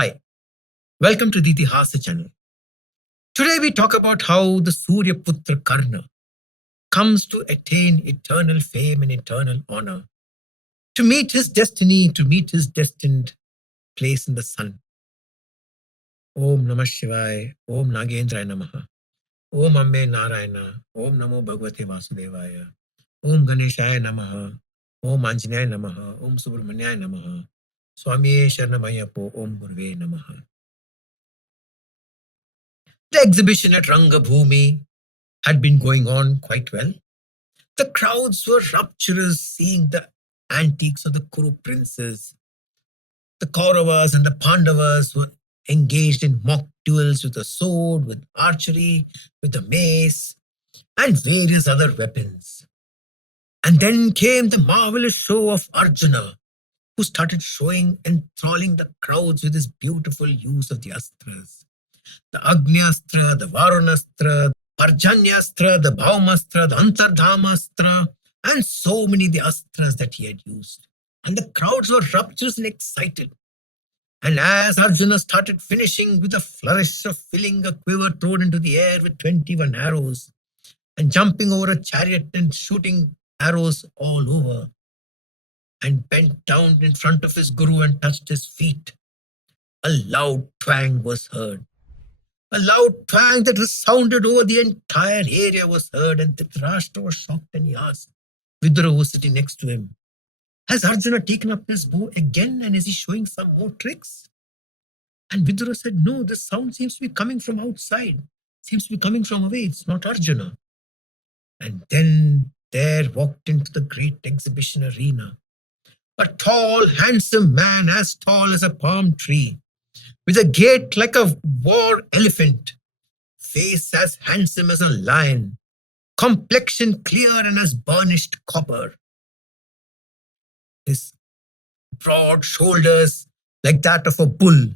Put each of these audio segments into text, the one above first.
Hi, welcome to the Itihasa channel. Today we talk about how the Surya Putra Karna comes to attain eternal fame and eternal honor, to meet his destiny, to meet his destined place in the sun. Om Namah Shivaya, Om Nagendraya Namaha, Om Ambe Narayana, Om Namo Bhagavate Vasudevaya, Om Ganeshaya Namaha, Om Anjanaya Namaha, Om Subramanyaya Namaha, Swami Sharanamayapo, Om Gurve Namaha. The exhibition at Rangabhumi had been going on quite well. The crowds were rapturous seeing the antiques of the Kuru princes. The Kauravas and the Pandavas were engaged in mock duels with the sword, with archery, with the mace, and various other weapons. And then came the marvelous show of Arjuna, who started showing, enthralling the crowds with his beautiful use of the astras. The Agnyastra, the Varunastra, Parjanyastra, the Bhaumastra, the Antardhamastra, and so many the astras that he had used. And the crowds were rapturous and excited. And as Arjuna started finishing with a flourish of filling a quiver thrown into the air with 21 arrows, and jumping over a chariot and shooting arrows all over, and bent down in front of his guru and touched his feet, a loud twang was heard. A loud twang that resounded over the entire area was heard, and Dhritarashtra was shocked and he asked Vidura, who was sitting next to him, has Arjuna taken up his bow again and is he showing some more tricks? And Vidura said, no, this sound seems to be coming from outside. Seems to be coming from away. It's not Arjuna. And then there walked into the great exhibition arena a tall, handsome man as tall as a palm tree, with a gait like a war elephant, face as handsome as a lion, complexion clear and as burnished copper. His broad shoulders like that of a bull,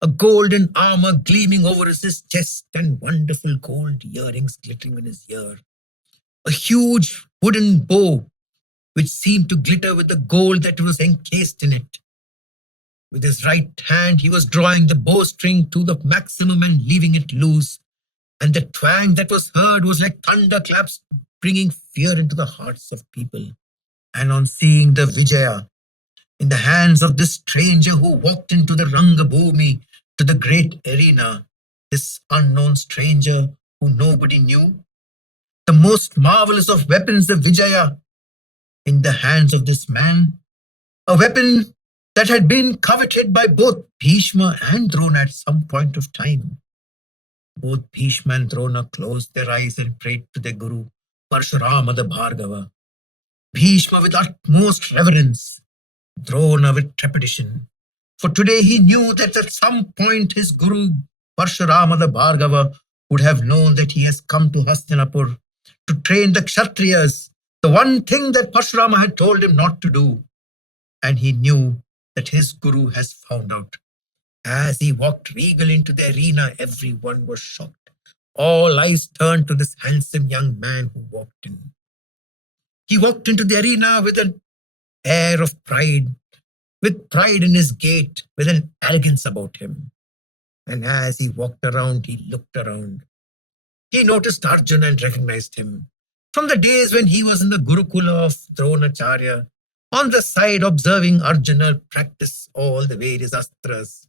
a golden armor gleaming over his chest, and wonderful gold earrings glittering in his ear. A huge wooden bow which seemed to glitter with the gold that was encased in it. With his right hand, he was drawing the bowstring to the maximum and leaving it loose. And the twang that was heard was like thunderclaps, bringing fear into the hearts of people. And on seeing the Vijaya in the hands of this stranger who walked into the Rangabhumi, to the great arena, this unknown stranger who nobody knew, the most marvelous of weapons, the Vijaya, in the hands of this man, a weapon that had been coveted by both Bhishma and Drona at some point of time. Both Bhishma and Drona closed their eyes and prayed to their guru, Parshurama the Bhargava. Bhishma with utmost reverence, Drona with trepidation. For today he knew that at some point his guru, Parshurama the Bhargava, would have known that he has come to Hastinapura to train the Kshatriyas, the one thing that Parshurama had told him not to do. And he knew that his guru has found out. As he walked regal into the arena, everyone was shocked. All eyes turned to this handsome young man who walked in. He walked into the arena with an air of pride, with pride in his gait, with an arrogance about him. And as he walked around, he looked around. He noticed Arjuna and recognized him from the days when he was in the Gurukula of Dronacharya, on the side observing Arjuna practice all the various astras.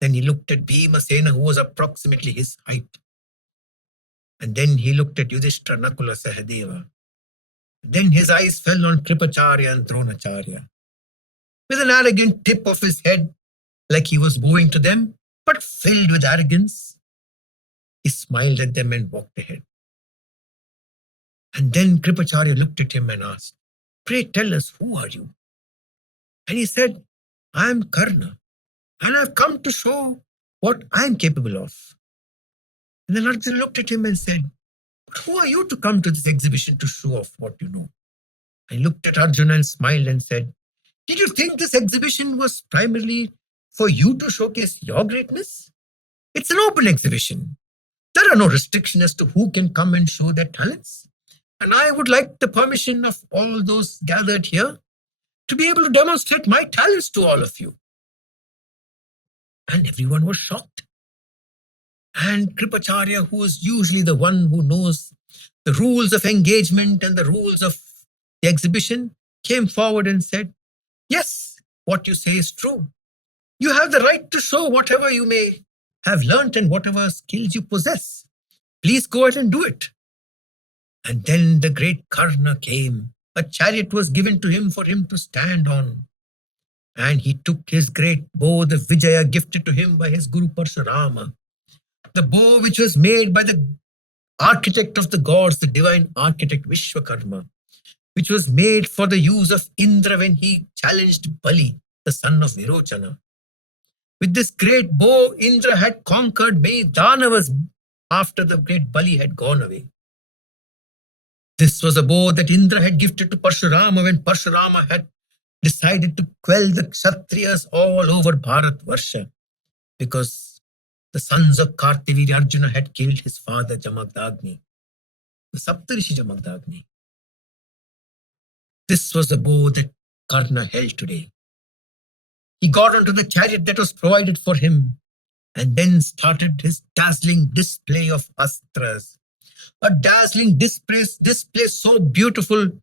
Then he looked at Bhimasena, who was approximately his height. And then he looked at Yudhishthira, Nakula, Sahadeva. Then his eyes fell on Kripacharya and Dronacharya. With an arrogant tip of his head, like he was bowing to them, but filled with arrogance, he smiled at them and walked ahead. And then Kripacharya looked at him and asked, pray tell us, who are you? And he said, I am Karna, and I've come to show what I am capable of. And then Arjuna looked at him and said, but who are you to come to this exhibition to show off what you know? And he looked at Arjuna and smiled and said, did you think this exhibition was primarily for you to showcase your greatness? It's an open exhibition. There are no restrictions as to who can come and show their talents. And I would like the permission of all those gathered here to be able to demonstrate my talents to all of you. And everyone was shocked. And Kripacharya, who is usually the one who knows the rules of engagement and the rules of the exhibition, came forward and said, "Yes, what you say is true. You have the right to show whatever you may have learnt and whatever skills you possess. Please go ahead and do it." And then the great Karna came. A chariot was given to him for him to stand on. And he took his great bow, the Vijaya, gifted to him by his Guru Parshurama. The bow which was made by the architect of the gods, the divine architect Vishwakarma, which was made for the use of Indra when he challenged Bali, the son of Virochana. With this great bow, Indra had conquered many Danavas after the great Bali had gone away. This was a bow that Indra had gifted to Parshurama when Parshurama had decided to quell the Kshatriyas all over Bharatvarsha, because the sons of Kartiviri Arjuna had killed his father Jamagdagni, the Saptarishi Jamagdagni. This was the bow that Karna held today. He got onto the chariot that was provided for him and then started his dazzling display of astras. A dazzling display so beautiful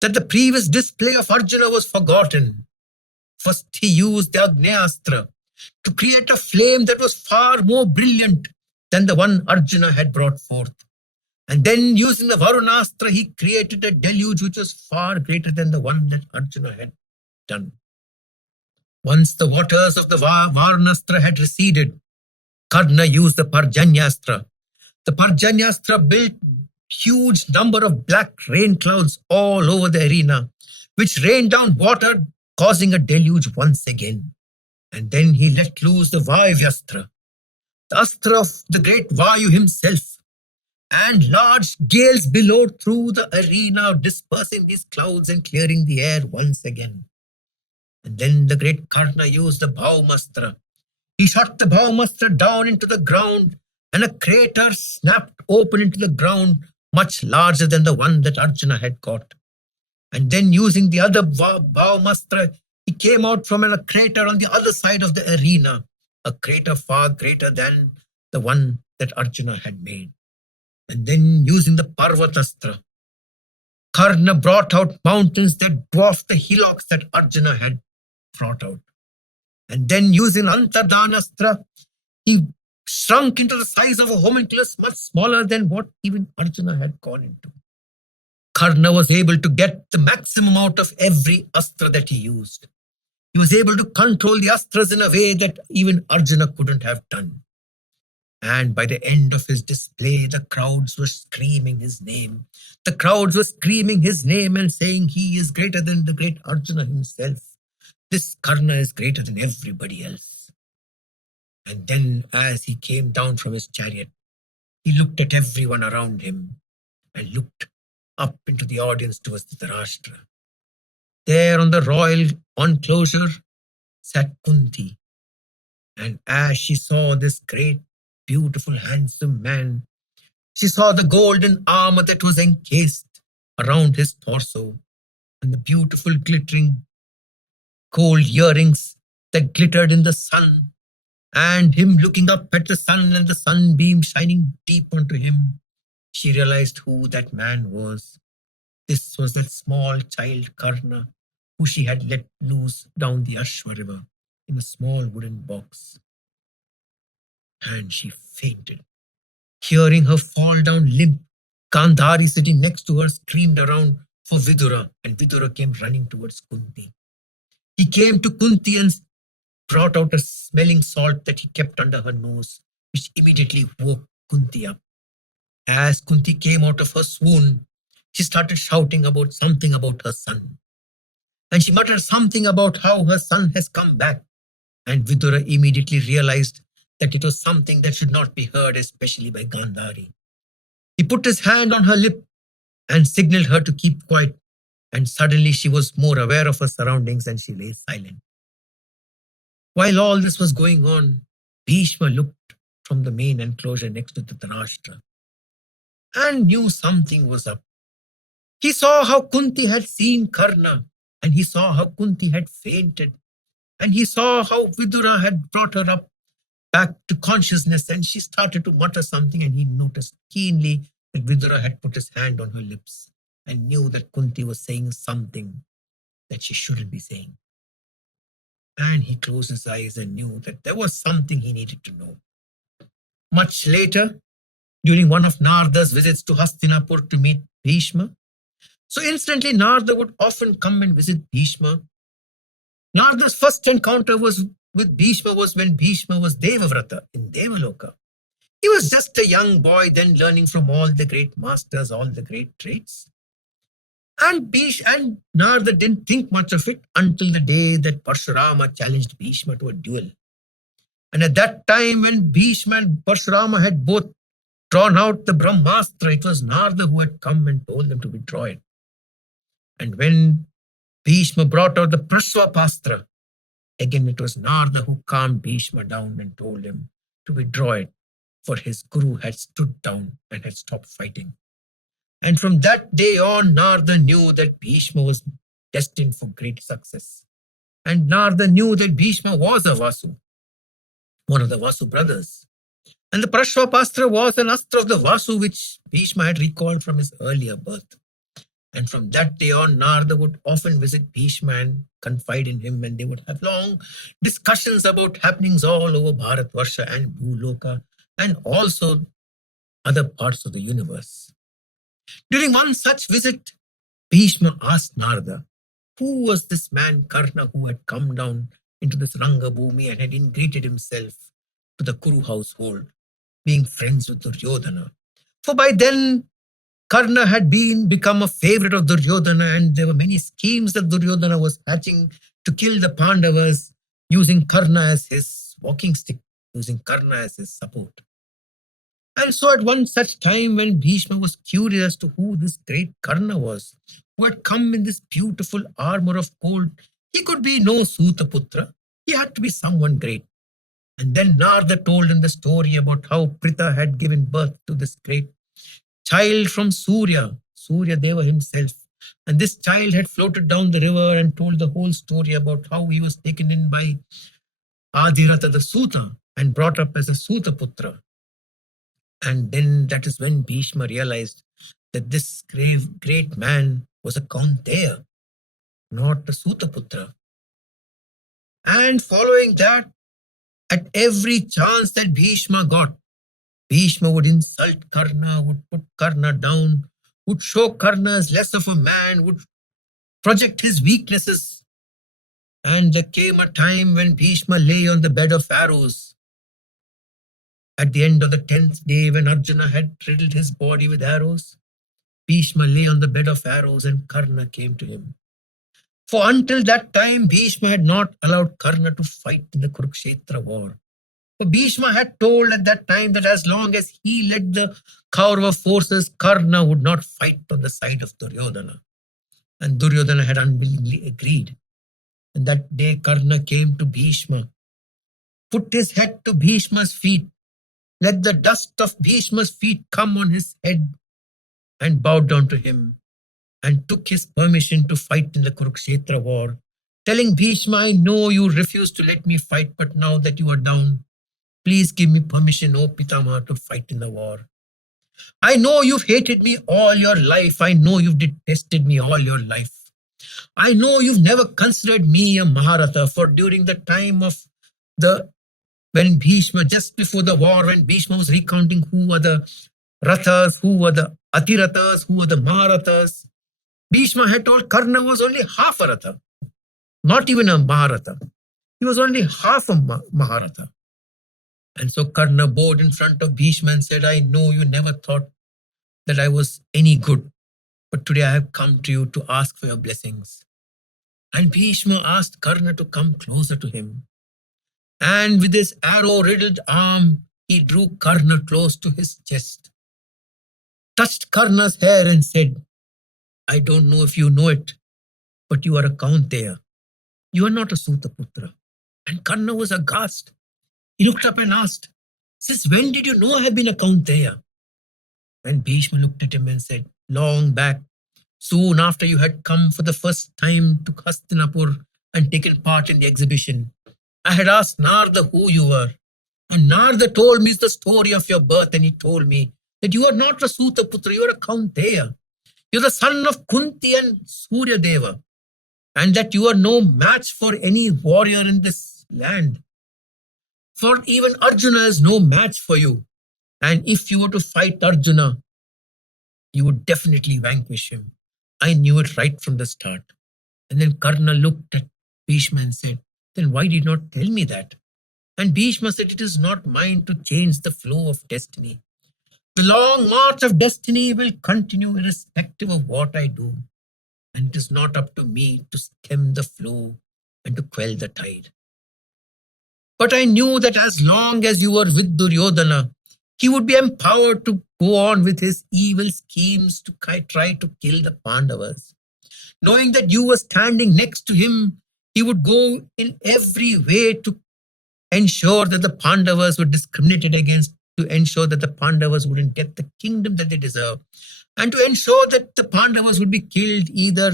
that the previous display of Arjuna was forgotten. First, he used the Agnyastra to create a flame that was far more brilliant than the one Arjuna had brought forth. And then, using the Varunastra, he created a deluge which was far greater than the one that Arjuna had done. Once the waters of the Varunastra had receded, Karna used the Parjanyastra. The Parjanyastra built huge number of black rain clouds all over the arena, which rained down water, causing a deluge once again. And then he let loose the Vayavyastra, the astra of the great Vayu himself, and large gales billowed through the arena, dispersing these clouds and clearing the air once again. And then the great Karna used the Bhaumastra. He shot the Bhaumastra down into the ground, and a crater snapped open into the ground, much larger than the one that Arjuna had caught. And then, using the other Bhaumastra, he came out from a crater on the other side of the arena, a crater far greater than the one that Arjuna had made. And then, using the Parvatastra, Karna brought out mountains that dwarfed the hillocks that Arjuna had brought out. And then, using Antardhanastra, he shrunk into the size of a homunculus, much smaller than what even Arjuna had gone into. Karna was able to get the maximum out of every astra that he used. He was able to control the astras in a way that even Arjuna couldn't have done. And by the end of his display, the crowds were screaming his name. The crowds were screaming his name and saying, "He is greater than the great Arjuna himself. This Karna is greater than everybody else." And then, as he came down from his chariot, he looked at everyone around him and looked up into the audience towards Dhritarashtra. There on the royal enclosure sat Kunti. And as she saw this great, beautiful, handsome man, she saw the golden armor that was encased around his torso and the beautiful glittering gold earrings that glittered in the sun, and him looking up at the sun and the sunbeam shining deep onto him. She realized who that man was. This was that small child Karna, who she had let loose down the Ashwa river in a small wooden box. And she fainted. Hearing her fall down limp, Gandhari sitting next to her screamed around for Vidura, and Vidura came running towards Kunti. He came to Kunti and brought out a smelling salt that he kept under her nose, which immediately woke Kunti up. As Kunti came out of her swoon, she started shouting about something about her son. And she muttered something about how her son has come back. And Vidura immediately realized that it was something that should not be heard, especially by Gandhari. He put his hand on her lip and signaled her to keep quiet. And suddenly she was more aware of her surroundings and she lay silent. While all this was going on, Bhishma looked from the main enclosure next to Dhritarashtra and knew something was up. He saw how Kunti had seen Karna, and he saw how Kunti had fainted, and he saw how Vidura had brought her up back to consciousness, and she started to mutter something, and he noticed keenly that Vidura had put his hand on her lips and knew that Kunti was saying something that she shouldn't be saying. And he closed his eyes and knew that there was something he needed to know. Much later, during one of Narada's visits to Hastinapur to meet Bhishma, so instantly Narada would often come and visit Bhishma. Narada's first encounter with Bhishma was when Bhishma was Devavrata in Devaloka. He was just a young boy then, learning from all the great masters, all the great traits. And Narada didn't think much of it until the day that Parshurama challenged Bhishma to a duel. And at that time, when Bhishma and Parshurama had both drawn out the Brahmastra, it was Narada who had come and told them to withdraw it. And when Bhishma brought out the Praswapastra, again it was Narada who calmed Bhishma down and told him to withdraw it, for his guru had stood down and had stopped fighting. And from that day on, Narada knew that Bhishma was destined for great success. And Narada knew that Bhishma was a Vasu, one of the Vasu brothers. And the Prashvapastra was an astra of the Vasu which Bhishma had recalled from his earlier birth. And from that day on, Narada would often visit Bhishma and confide in him, and they would have long discussions about happenings all over Bharatvarsha and Bhuloka, and also other parts of the universe. During one such visit, Bhishma asked Narada, who was this man Karna who had come down into this Ranga Bhumi and had integrated himself to the Kuru household, being friends with Duryodhana? For by then, Karna had become a favorite of Duryodhana, and there were many schemes that Duryodhana was hatching to kill the Pandavas, using Karna as his walking stick, using Karna as his support. And so at one such time, when Bhishma was curious as to who this great Karna was, who had come in this beautiful armor of gold, he could be no Sutaputra. He had to be someone great. And then Narada told him the story about how Pritha had given birth to this great child from Surya Deva himself. And this child had floated down the river and told the whole story about how he was taken in by Adhiratha the Suta and brought up as a Sutaputra. And then that is when Bhishma realized that this great man was a Kaunteya, not a Sutaputra. And following that, at every chance that Bhishma got, Bhishma would insult Karna, would put Karna down, would show Karna as less of a man, would project his weaknesses. And there came a time when Bhishma lay on the bed of arrows. At the end of the 10th day, when Arjuna had riddled his body with arrows, Bhishma lay on the bed of arrows and Karna came to him. For until that time, Bhishma had not allowed Karna to fight in the Kurukshetra war. For Bhishma had told at that time that as long as he led the Kaurava forces, Karna would not fight on the side of Duryodhana. And Duryodhana had unwillingly agreed. And that day Karna came to Bhishma, put his head to Bhishma's feet, let the dust of Bhishma's feet come on his head, and bowed down to him, and took his permission to fight in the Kurukshetra war, telling Bhishma, I know you refused to let me fight, but now that you are down, please give me permission, O Pitama, to fight in the war. I know you've hated me all your life. I know you've detested me all your life. I know you've never considered me a Mahabharata, for during the time of when Bhishma, just before the war, when Bhishma was recounting who were the Rathas, who were the Atirathas, who were the Maharathas, Bhishma had told Karna was only half a Ratha, not even a Maharatha. He was only half a Maharatha. And so Karna bowed in front of Bhishma and said, I know you never thought that I was any good, but today I have come to you to ask for your blessings. And Bhishma asked Karna to come closer to him. And with his arrow-riddled arm, he drew Karna close to his chest, touched Karna's hair and said, I don't know if you know it, but you are a Kaunteya. You are not a Sutaputra. And Karna was aghast. He looked up and asked, since when did you know I have been a Kaunteya? And Bhishma looked at him and said, long back, soon after you had come for the first time to Hastinapur and taken part in the exhibition, I had asked Narada who you were. And Narada told me the story of your birth, and he told me that you are not a Sutaputra, you are a Kaunteya. You're the son of Kunti and Surya Deva, and that you are no match for any warrior in this land. For even Arjuna is no match for you. And if you were to fight Arjuna, you would definitely vanquish him. I knew it right from the start. And then Karna looked at Bhishma and said, then why did you not tell me that? And Bhishma said, it is not mine to change the flow of destiny. The long march of destiny will continue irrespective of what I do. And it is not up to me to stem the flow and to quell the tide. But I knew that as long as you were with Duryodhana, he would be empowered to go on with his evil schemes to try to kill the Pandavas. Knowing that you were standing next to him, he would go in every way to ensure that the Pandavas were discriminated against, to ensure that the Pandavas wouldn't get the kingdom that they deserve, and to ensure that the Pandavas would be killed either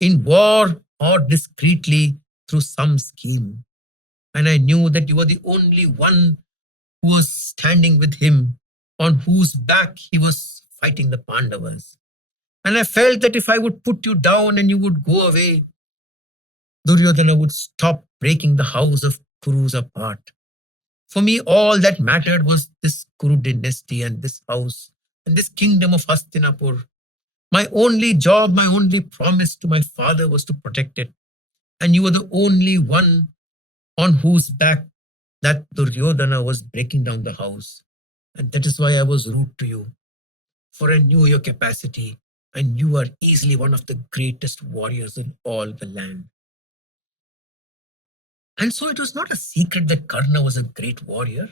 in war or discreetly through some scheme. And I knew that you were the only one who was standing with him, on whose back he was fighting the Pandavas. And I felt that if I would put you down and you would go away, Duryodhana would stop breaking the house of Kurus apart. For me, all that mattered was this Kuru dynasty and this house and this kingdom of Hastinapur. My only job, my only promise to my father was to protect it. And you were the only one on whose back that Duryodhana was breaking down the house. And that is why I was rude to you. For I knew your capacity, and you are easily one of the greatest warriors in all the land. And so it was not a secret that Karna was a great warrior.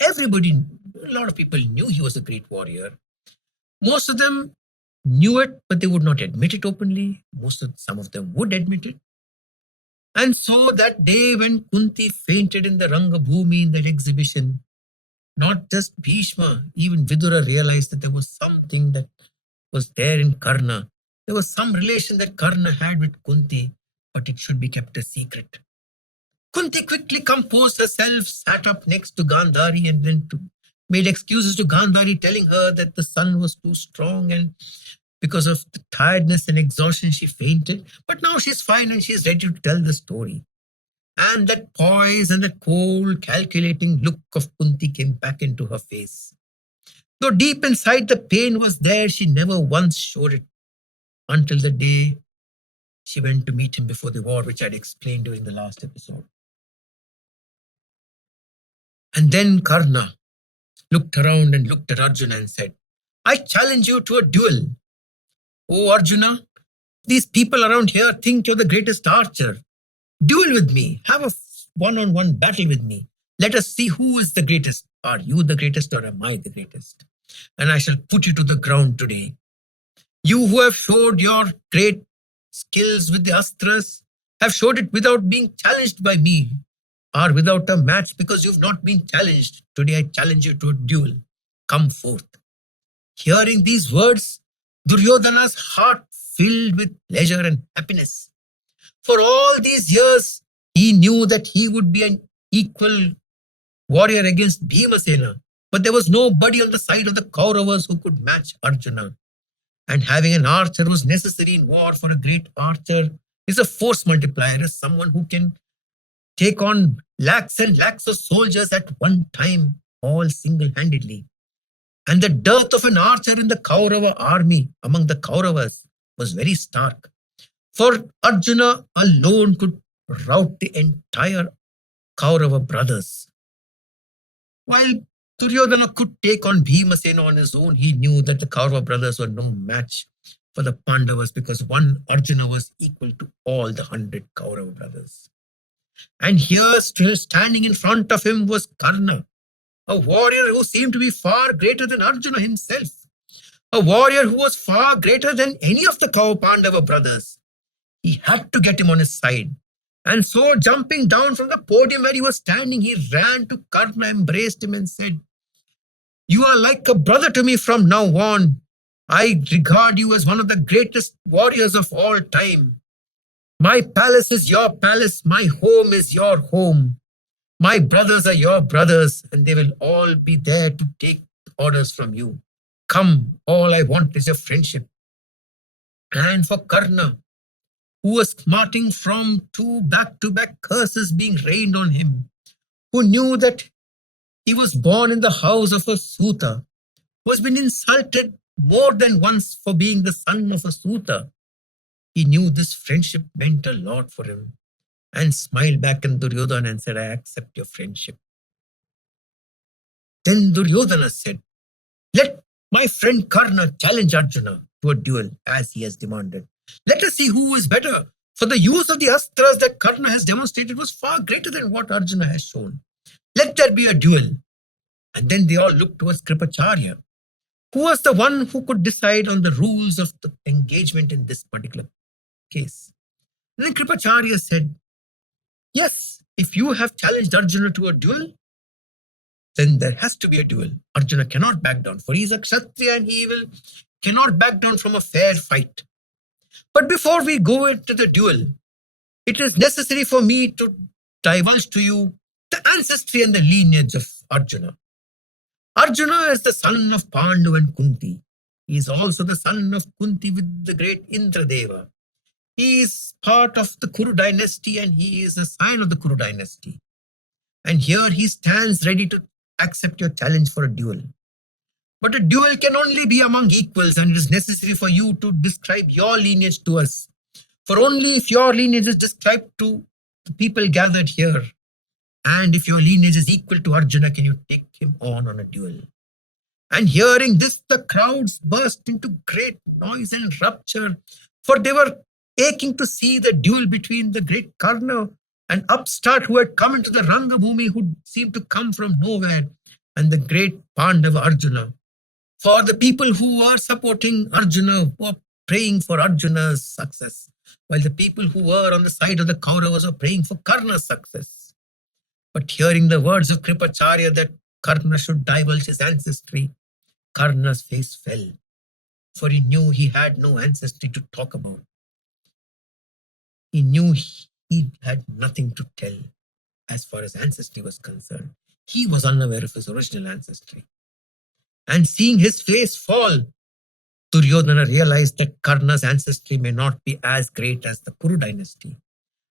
Everybody, a lot of people knew he was a great warrior. Most of them knew it, but they would not admit it openly. Some of them would admit it. And so that day when Kunti fainted in the Rangabhumi in that exhibition, not just Bhishma, even Vidura realized that there was something that was there in Karna. There was some relation that Karna had with Kunti, but it should be kept a secret. Kunti quickly composed herself, sat up next to Gandhari, and then made excuses to Gandhari, telling her that the sun was too strong and because of the tiredness and exhaustion, she fainted. But now she's fine and she's ready to tell the story. And that poise and that cold, calculating look of Kunti came back into her face. Though deep inside the pain was there, she never once showed it until the day she went to meet him before the war, which I'd explained during the last episode. And then Karna looked around and looked at Arjuna and said, I challenge you to a duel. Oh, Arjuna, these people around here think you're the greatest archer. Duel with me. Have a one-on-one battle with me. Let us see who is the greatest. Are you the greatest or am I the greatest? And I shall put you to the ground today. You who have showed your great skills with the astras have showed it without being challenged by me, or without a match because you've not been challenged. Today I challenge you to a duel. Come forth. Hearing these words, Duryodhana's heart filled with pleasure and happiness. For all these years, he knew that he would be an equal warrior against Bhimasena, but there was nobody on the side of the Kauravas who could match Arjuna. And having an archer was necessary in war, for a great archer is a force multiplier, is someone who can take on lakhs and lakhs of soldiers at one time, all single-handedly. And the dearth of an archer in the Kaurava army among the Kauravas was very stark. For Arjuna alone could rout the entire Kaurava brothers. While Duryodhana could take on Bhimasena on his own, he knew that the Kaurava brothers were no match for the Pandavas, because one Arjuna was equal to all the 100 Kaurava brothers. And here, still standing in front of him, was Karna, a warrior who seemed to be far greater than Arjuna himself, a warrior who was far greater than any of the Pandava brothers. He had to get him on his side. And so, jumping down from the podium where he was standing, he ran to Karna, embraced him and said, you are like a brother to me from now on. I regard you as one of the greatest warriors of all time. My palace is your palace. My home is your home. My brothers are your brothers, and they will all be there to take orders from you. Come, all I want is your friendship. And for Karna, who was smarting from two back-to-back curses being rained on him, who knew that he was born in the house of a Suta, who has been insulted more than once for being the son of a Suta. He knew this friendship meant a lot for him and smiled back at Duryodhana and said, I accept your friendship. Then Duryodhana said, let my friend Karna challenge Arjuna to a duel as he has demanded. Let us see who is better. For the use of the astras that Karna has demonstrated was far greater than what Arjuna has shown. Let there be a duel. And then they all looked towards Kripacharya, who was the one who could decide on the rules of the engagement in this particular case. And then Kripacharya said, yes, if you have challenged Arjuna to a duel, then there has to be a duel. Arjuna cannot back down, for he is a Kshatriya and he cannot back down from a fair fight. But before we go into the duel, it is necessary for me to divulge to you the ancestry and the lineage of Arjuna. Arjuna is the son of Pandu and Kunti. He is also the son of Kunti with the great Indradeva. He is part of the Kuru dynasty and he is a scion of the Kuru dynasty. And here he stands ready to accept your challenge for a duel. But a duel can only be among equals, and it is necessary for you to describe your lineage to us. For only if your lineage is described to the people gathered here, and if your lineage is equal to Arjuna, can you take him on a duel? And hearing this, the crowds burst into great noise and rupture, for they were aching to see the duel between the great Karna, an upstart who had come into the Rangabhumi, who seemed to come from nowhere, and the great Pandava Arjuna. For the people who are supporting Arjuna were praying for Arjuna's success, while the people who were on the side of the Kauravas were praying for Karna's success. But hearing the words of Kripacharya that Karna should divulge his ancestry, Karna's face fell, for he knew he had no ancestry to talk about. He knew he had nothing to tell as far as ancestry was concerned. He was unaware of his original ancestry. And seeing his face fall, Duryodhana realized that Karna's ancestry may not be as great as the Kuru dynasty.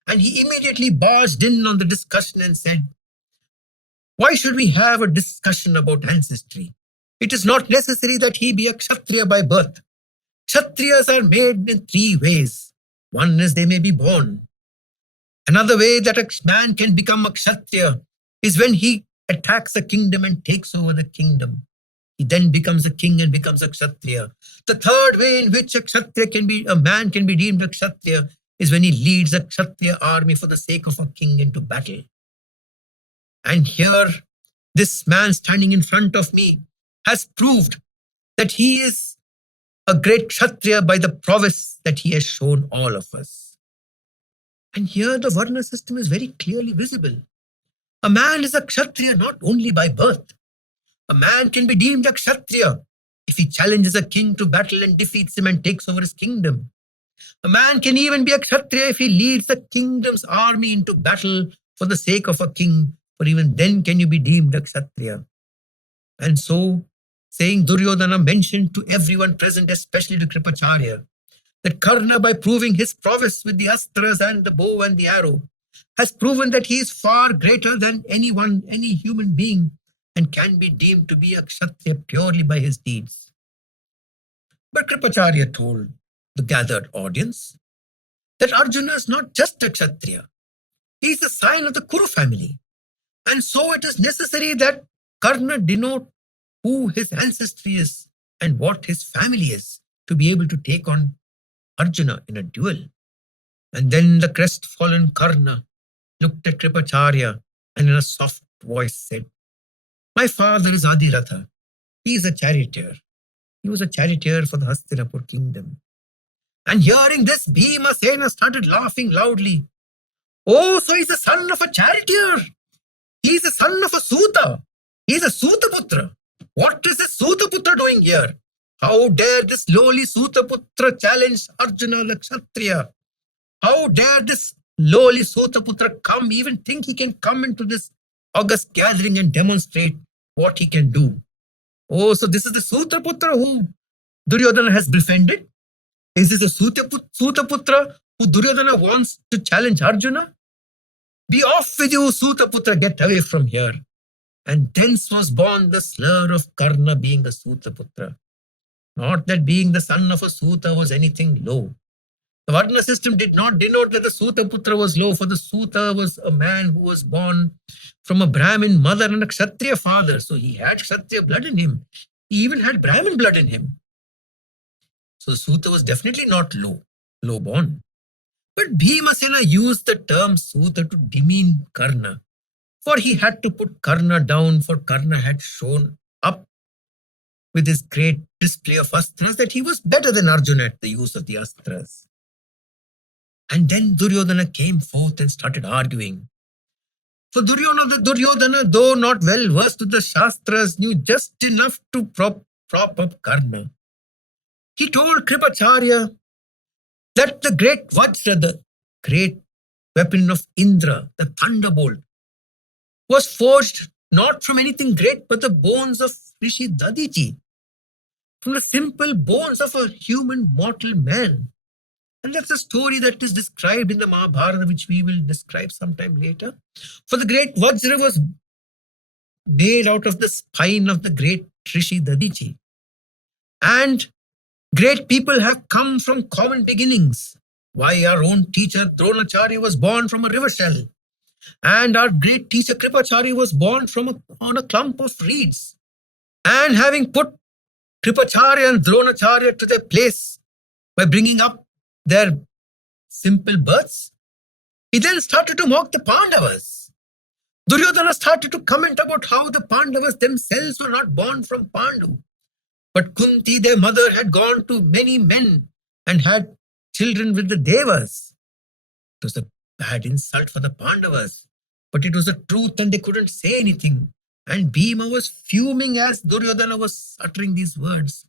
And he immediately barged in on the discussion and said, why should we have a discussion about ancestry? It is not necessary that he be a Kshatriya by birth. Kshatriyas are made in three ways. One is they may be born. Another way that a man can become a Kshatriya is when he attacks a kingdom and takes over the kingdom. He then becomes a king and becomes a Kshatriya. The third way in which a man can be deemed a Kshatriya is when he leads a Kshatriya army for the sake of a king into battle. And here, this man standing in front of me has proved that he is a great Kshatriya by the prowess that he has shown all of us. And here the Varna system is very clearly visible. A man is a Kshatriya not only by birth. A man can be deemed a Kshatriya if he challenges a king to battle and defeats him and takes over his kingdom. A man can even be a Kshatriya if he leads the kingdom's army into battle for the sake of a king, for even then can you be deemed a Kshatriya. And so, saying, Duryodhana mentioned to everyone present, especially to Kripacharya, that Karna, by proving his prowess with the astras and the bow and the arrow, has proven that he is far greater than any human being, and can be deemed to be a Kshatriya purely by his deeds. But Kripacharya told the gathered audience that Arjuna is not just a Kshatriya. He is a scion of the Kuru family. And so it is necessary that Karna denote who his ancestry is and what his family is to be able to take on Arjuna in a duel. And then the crestfallen Karna looked at Kripacharya and in a soft voice said, my father is Adiratha. He is a charioteer. He was a charioteer for the Hastinapura kingdom. And hearing this, Bhimasena started laughing loudly. Oh, so he's the son of a charioteer. He's the son of a Suta. He's a Sutaputra. What is this Sutaputra doing here? How dare this lowly Sutaputra challenge Arjuna the Kshatriya? How dare this lowly Sutaputra even think he can come into this august gathering and demonstrate what he can do. Oh, so this is the Sutaputra whom Duryodhana has befriended? Is this the Sutaputra who Duryodhana wants to challenge Arjuna? Be off with you, Sutaputra, get away from here. And thence was born the slur of Karna being a Sutaputra. Not that being the son of a Suta was anything low. The Varna system did not denote that the Sutaputra was low, for the Suta was a man who was born from a Brahmin mother and a Kshatriya father. So he had Kshatriya blood in him. He even had Brahmin blood in him. So Suta was definitely not low born. But Bhimasena used the term Suta to demean Karna, for he had to put Karna down, for Karna had shown up with his great display of astras that he was better than Arjuna at the use of the astras. And then Duryodhana came forth and started arguing. For Duryodhana, though not well versed with the Shastras, knew just enough to prop up Karna. He told Kripacharya that the great Vajra, the great weapon of Indra, the thunderbolt, was forged not from anything great but the bones of Rishi Dadiji, from the simple bones of a human mortal man. And that's a story that is described in the Mahabharata, which we will describe sometime later. For the great Vajra was made out of the spine of the great Rishi Dadiji. And great people have come from common beginnings. Why, our own teacher Dronacharya was born from a river shell. And our great teacher Kripacharya was born on a clump of reeds. And having put Kripacharya and Dronacharya to their place by bringing up their simple births, he then started to mock the Pandavas. Duryodhana started to comment about how the Pandavas themselves were not born from Pandu. But Kunti, their mother, had gone to many men and had children with the Devas. It was a bad insult for the Pandavas, but it was the truth and they couldn't say anything. And Bhima was fuming as Duryodhana was uttering these words,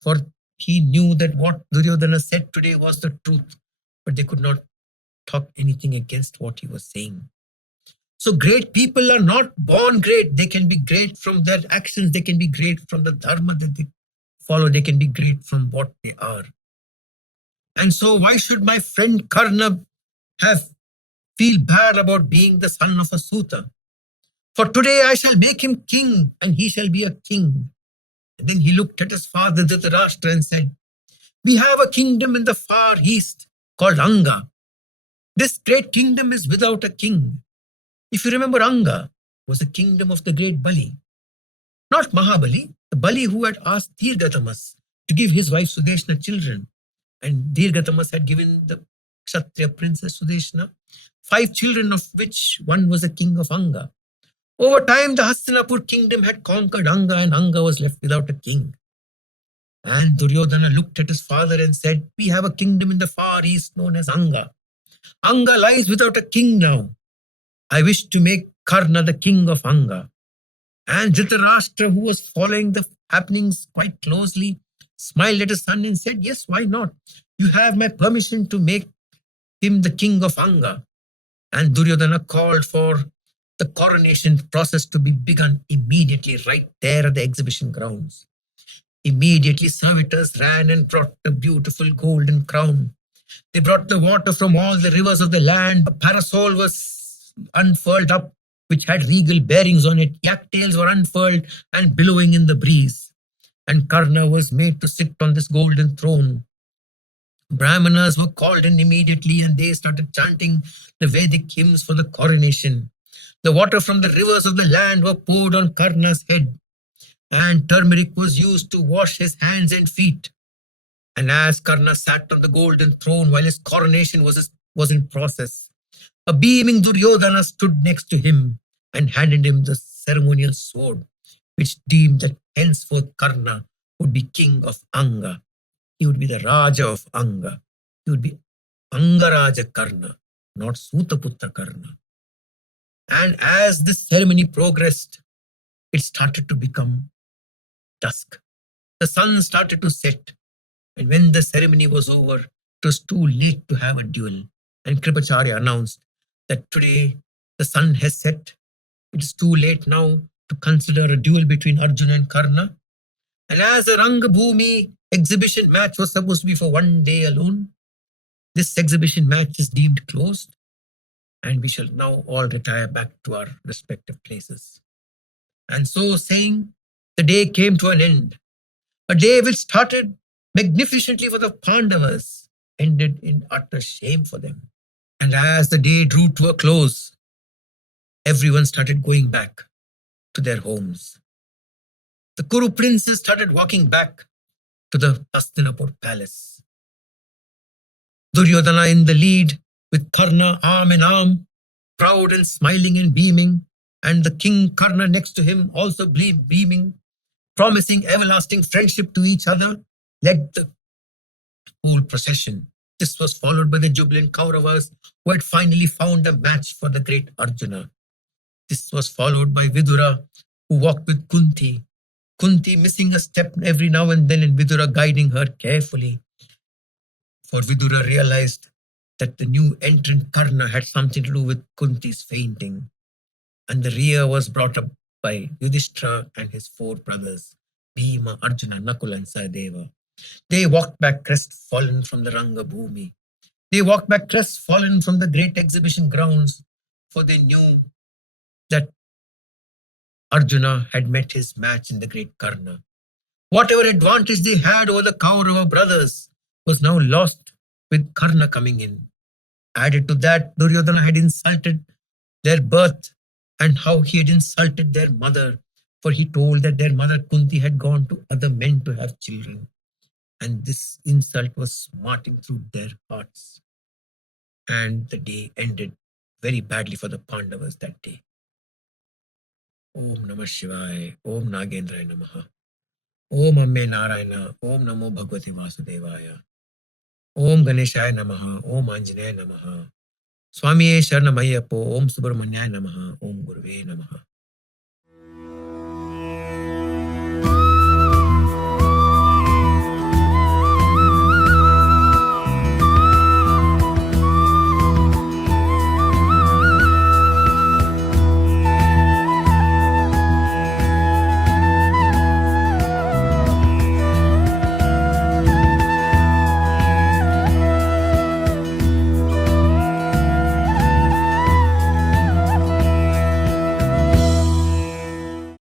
for he knew that what Duryodhana said today was the truth, but they could not talk anything against what he was saying. So great people are not born great. They can be great from their actions. They can be great from the dharma that they follow. They can be great from what they are. And so why should my friend Karna feel bad about being the son of a Suta? For today I shall make him king and he shall be a king. And then he looked at his father Dhritarashtra and said, we have a kingdom in the far east called Anga. This great kingdom is without a king. If you remember, Anga was the kingdom of the great Bali. Not Mahabali, the Bali who had asked Dirghatamas to give his wife Sudeshna children. And Dirghatamas had given the Kshatriya princess Sudeshna 5 children, of which one was a king of Anga. Over time, the Hastinapura kingdom had conquered Anga and Anga was left without a king. And Duryodhana looked at his father and said, we have a kingdom in the far east known as Anga. Anga lies without a king now. I wish to make Karna the king of Anga. And Dhritarashtra, who was following the happenings quite closely, smiled at his son and said, yes, why not? You have my permission to make him the king of Anga. And Duryodhana called for the coronation process to be begun immediately right there at the exhibition grounds. Immediately servitors ran and brought the beautiful golden crown. They brought the water from all the rivers of the land. A parasol was unfurled up, which had regal bearings on it. Yak tails were unfurled and billowing in the breeze. And Karna was made to sit on this golden throne. Brahmanas were called in immediately and they started chanting the Vedic hymns for the coronation. The water from the rivers of the land were poured on Karna's head, and turmeric was used to wash his hands and feet. And as Karna sat on the golden throne while his coronation was in process, a beaming Duryodhana stood next to him and handed him the ceremonial sword, which deemed that henceforth Karna would be king of Anga. He would be the Raja of Anga. He would be Angaraja Karna, not Sutaputra Karna. And as this ceremony progressed, it started to become dusk. The sun started to set. And when the ceremony was over, it was too late to have a duel. And Kripacharya announced that today the sun has set It is too late now to consider a duel between Arjuna and Karna. And as the Rangabhumi exhibition match was supposed to be for one day alone, this exhibition match is deemed closed, and we shall now all retire back to our respective places. And so saying, the day came to an end. A day which started magnificently for the Pandavas ended in utter shame for them. And as the day drew to a close, everyone started going back to their homes. The Kuru princes started walking back to the Hastinapur palace. Duryodhana in the lead, with Karna arm in arm, proud and smiling and beaming, and the king Karna next to him also beaming, promising everlasting friendship to each other, led the whole procession. This was followed by the jubilant Kauravas, who had finally found a match for the great Arjuna. This was followed by Vidura, who walked with Kunti. Kunti missing a step every now and then, and Vidura guiding her carefully. For Vidura realized that the new entrant Karna had something to do with Kunti's fainting. And the rear was brought up by Yudhishthira and his four brothers, Bhima, Arjuna, Nakula, and Sahadeva. They walked back crestfallen from the Rangabhumi. They walked back crestfallen from the great exhibition grounds, for they knew that Arjuna had met his match in the great Karna. Whatever advantage they had over the Kaurava brothers was now lost with Karna coming in. Added to that, Duryodhana had insulted their birth and how he had insulted their mother, for he told that their mother Kunti had gone to other men to have children. And this insult was smarting through their hearts. And the day ended very badly for the Pandavas that day. Om Namah Shivaya, Om Nagendraya Namaha, Om Amme Narayana, Om Namo Bhagavate Vasudevaya, Om Ganeshaya Namaha, Om Anjanaya Namaha, Swamiye Sharanamayyappo, Om Subramanyaya Namaha, Om Guruve Namaha.